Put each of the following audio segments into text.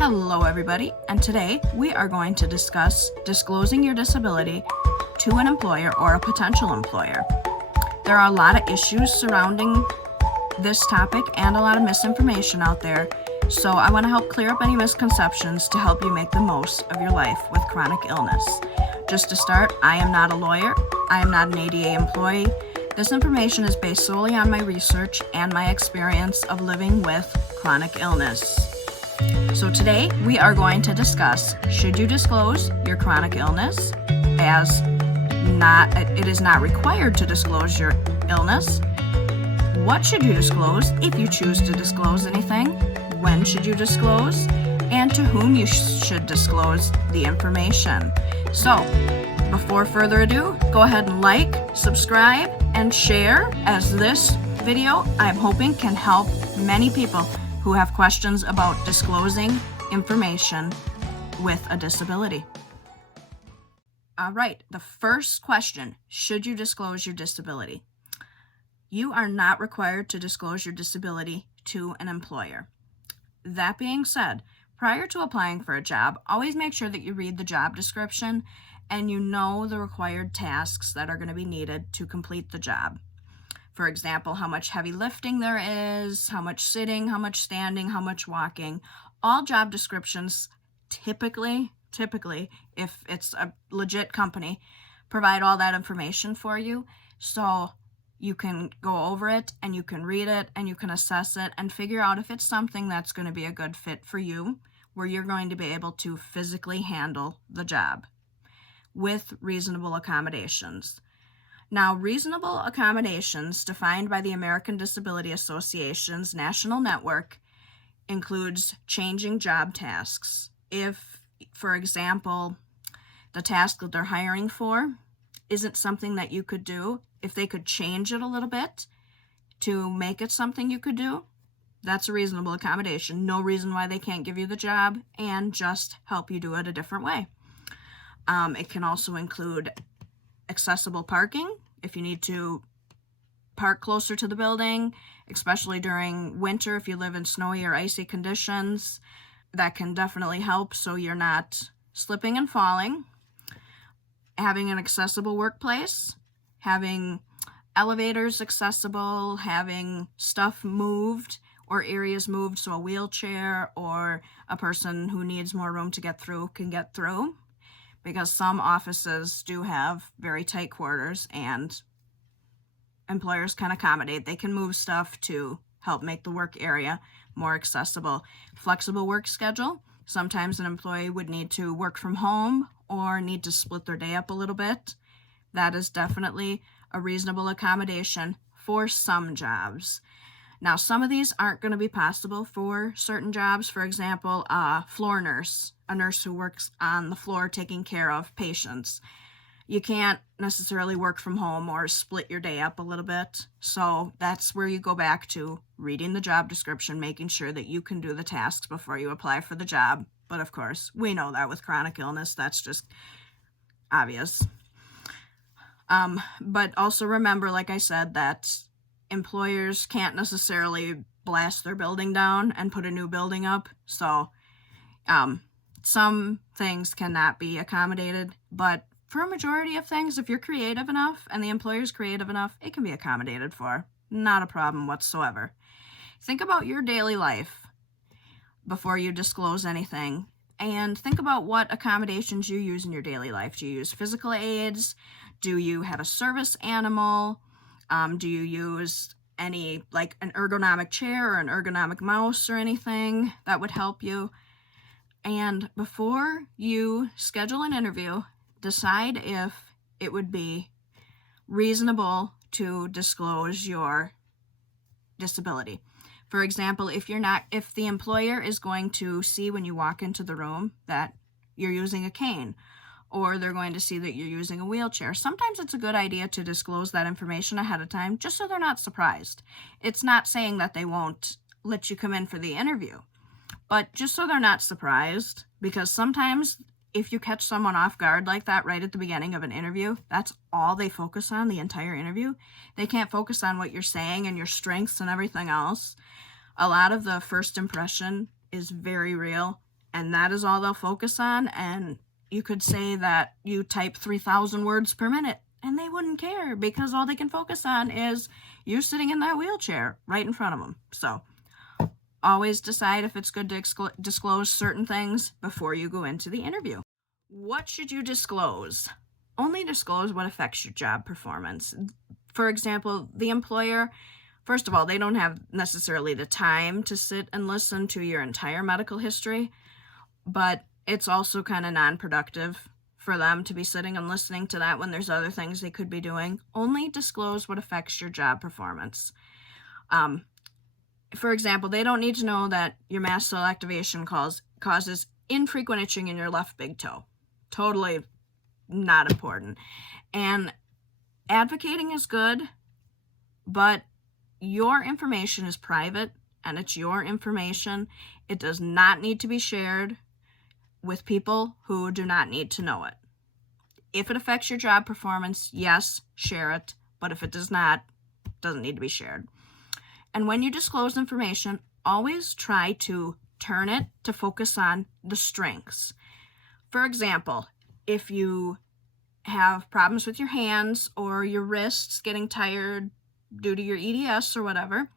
Hello everybody, and today we are going to discuss disclosing your disability to an employer or a potential employer. There are a lot of issues surrounding this topic and a lot of misinformation out there, so I want to help clear up any misconceptions to help you make the most of your life with chronic illness. Just to start, I am not a lawyer, I am not an ADA employee. This information is based solely on my research and my experience of living with chronic illness. So today we are going to discuss, should you disclose your chronic illness, as it is not required to disclose your illness. What should you disclose if you choose to disclose anything? When should you disclose? And to whom you should disclose the information. So, before further ado, go ahead and like, subscribe, and share, as this video, I'm hoping, can help many people who have questions about disclosing information with a disability. All right, the first question, should you disclose your disability? You are not required to disclose your disability to an employer. That being said, prior to applying for a job, always make sure that you read the job description and you know the required tasks that are going to be needed to complete the job. For example, how much heavy lifting there is, how much sitting, how much standing, how much walking. All job descriptions typically, if it's a legit company, provide all that information for you. So you can go over it and you can read it and you can assess it and figure out if it's something that's going to be a good fit for you, where you're going to be able to physically handle the job with reasonable accommodations. Now, reasonable accommodations defined by the American Disability Association's national network includes changing job tasks. If, for example, the task that they're hiring for isn't something that you could do, if they could change it a little bit to make it something you could do, that's a reasonable accommodation. No reason why they can't give you the job and just help you do it a different way. It can also include accessible parking. If you need to park closer to the building, especially during winter, if you live in snowy or icy conditions, that can definitely help so you're not slipping and falling. Having an accessible workplace, having elevators accessible, having stuff moved or areas moved so a wheelchair or a person who needs more room to get through can get through, because some offices do have very tight quarters and employers can accommodate. They can move stuff to help make the work area more accessible. Flexible work schedule. Sometimes an employee would need to work from home or need to split their day up a little bit. That is definitely a reasonable accommodation for some jobs. Now, some of these aren't going to be possible for certain jobs. For example, a floor nurse, a nurse who works on the floor taking care of patients. You can't necessarily work from home or split your day up a little bit. So that's where you go back to reading the job description, making sure that you can do the tasks before you apply for the job. But of course, we know that with chronic illness, that's just obvious. But also remember, like I said, that employers can't necessarily blast their building down and put a new building up. So some things cannot be accommodated, but for a majority of things, if you're creative enough and the employer's creative enough, it can be accommodated for. Not a problem whatsoever. Think about your daily life before you disclose anything, and think about what accommodations you use in your daily life. Do you use physical aids? Do you have a service animal? Do you use any, like an ergonomic chair or an ergonomic mouse or anything that would help you? And before you schedule an interview, decide if it would be reasonable to disclose your disability. For example, if the employer is going to see when you walk into the room that you're using a cane, or they're going to see that you're using a wheelchair, sometimes it's a good idea to disclose that information ahead of time, just so they're not surprised. It's not saying that they won't let you come in for the interview, but just so they're not surprised, because sometimes if you catch someone off guard like that right at the beginning of an interview, that's all they focus on the entire interview. They can't focus on what you're saying and your strengths and everything else. A lot of the first impression is very real, and that is all they'll focus on. And you could say that you type 3,000 words per minute, and they wouldn't care because all they can focus on is you sitting in that wheelchair right in front of them. So always decide if it's good to disclose certain things before you go into the interview. What should you disclose? Only disclose what affects your job performance. For example, the employer, first of all, they don't have necessarily the time to sit and listen to your entire medical history, but it's also kind of non-productive for them to be sitting and listening to that when there's other things they could be doing. Only disclose what affects your job performance. For example, they don't need to know that your mast cell activation causes infrequent itching in your left big toe. Totally not important. And advocating is good, but your information is private and it's your information. It does not need to be shared with people who do not need to know it. If it affects your job performance, yes, share it, but if it does not, it doesn't need to be shared. And when you disclose information, always try to turn it to focus on the strengths. For example, if you have problems with your hands or your wrists getting tired due to your EDS or whatever,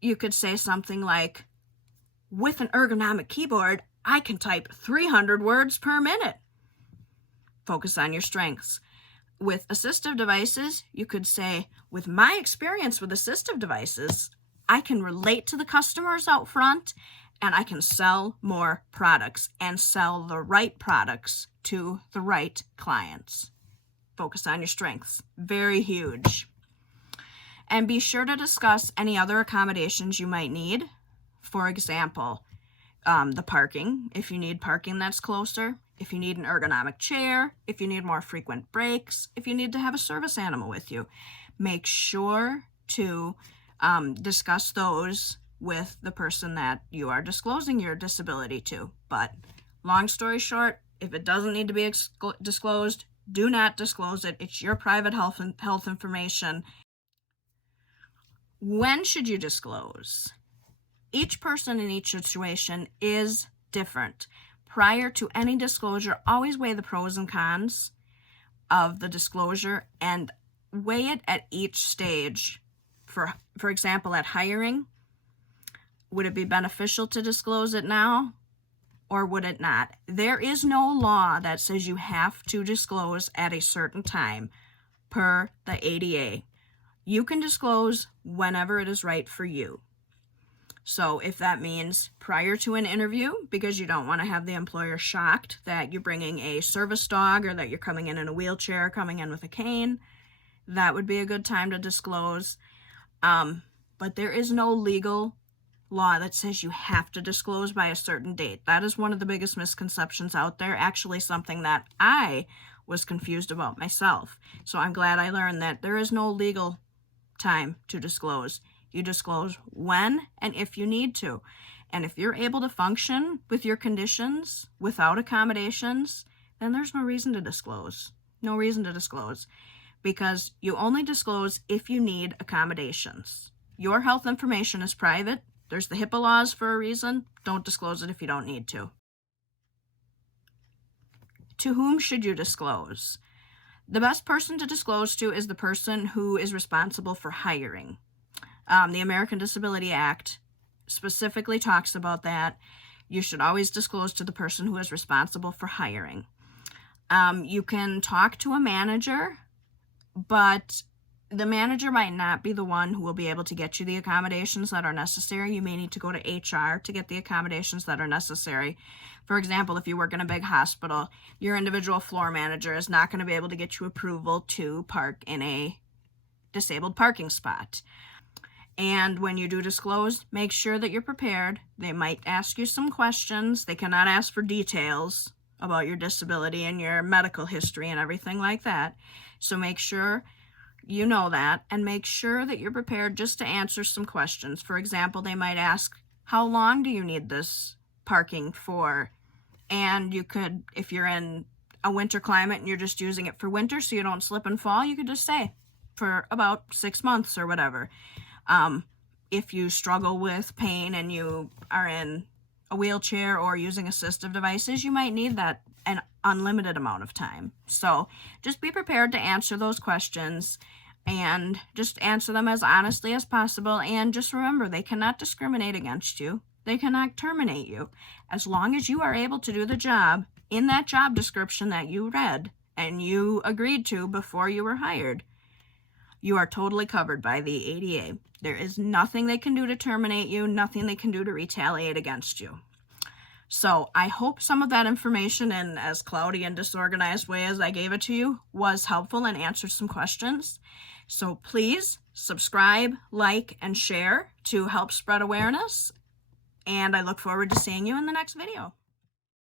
you could say something like, with an ergonomic keyboard, I can type 300 words per minute. Focus on your strengths. With assistive devices, you could say, with my experience with assistive devices, I can relate to the customers out front and I can sell more products and sell the right products to the right clients. Focus on your strengths. Very huge. And be sure to discuss any other accommodations you might need. For example, the parking, if you need parking that's closer, if you need an ergonomic chair, if you need more frequent breaks, if you need to have a service animal with you. Make sure to discuss those with the person that you are disclosing your disability to. But long story short, if it doesn't need to be disclosed, do not disclose it. It's your private health information. When should you disclose? Each person in each situation is different. Prior to any disclosure, always weigh the pros and cons of the disclosure and weigh it at each stage. For example, at hiring, would it be beneficial to disclose it now or would it not? There is no law that says you have to disclose at a certain time per the ADA. You can disclose whenever it is right for you. So if that means prior to an interview, because you don't want to have the employer shocked that you're bringing a service dog or that you're coming in a wheelchair, coming in with a cane, that would be a good time to disclose. But there is no legal law that says you have to disclose by a certain date. That is one of the biggest misconceptions out there, actually something that I was confused about myself. So I'm glad I learned that there is no legal time to disclose. You disclose when and if you need to. And if you're able to function with your conditions without accommodations, then there's no reason to disclose. No reason to disclose. Because you only disclose if you need accommodations. Your health information is private. There's the HIPAA laws for a reason. Don't disclose it if you don't need to. To whom should you disclose? The best person to disclose to is the person who is responsible for hiring. The American Disability Act specifically talks about that. You should always disclose to the person who is responsible for hiring. You can talk to a manager, but the manager might not be the one who will be able to get you the accommodations that are necessary. You may need to go to HR to get the accommodations that are necessary. For example, if you work in a big hospital, your individual floor manager is not going to be able to get you approval to park in a disabled parking spot. And when you do disclose, make sure that you're prepared. They might ask you some questions. They cannot ask for details about your disability and your medical history and everything like that. So make sure you know that and make sure that you're prepared just to answer some questions. For example, they might ask, how long do you need this parking for? And you could, if you're in a winter climate and you're just using it for winter so you don't slip and fall, you could just say for about 6 months or whatever. If you struggle with pain and you are in a wheelchair or using assistive devices, you might need that an unlimited amount of time. So just be prepared to answer those questions and just answer them as honestly as possible. And just remember, they cannot discriminate against you. They cannot terminate you. As long as you are able to do the job in that job description that you read and you agreed to before you were hired, you are totally covered by the ADA. There is nothing they can do to terminate you, nothing they can do to retaliate against you. So I hope some of that information, in as cloudy and disorganized way as I gave it to you, was helpful and answered some questions. So please subscribe, like, and share to help spread awareness. And I look forward to seeing you in the next video.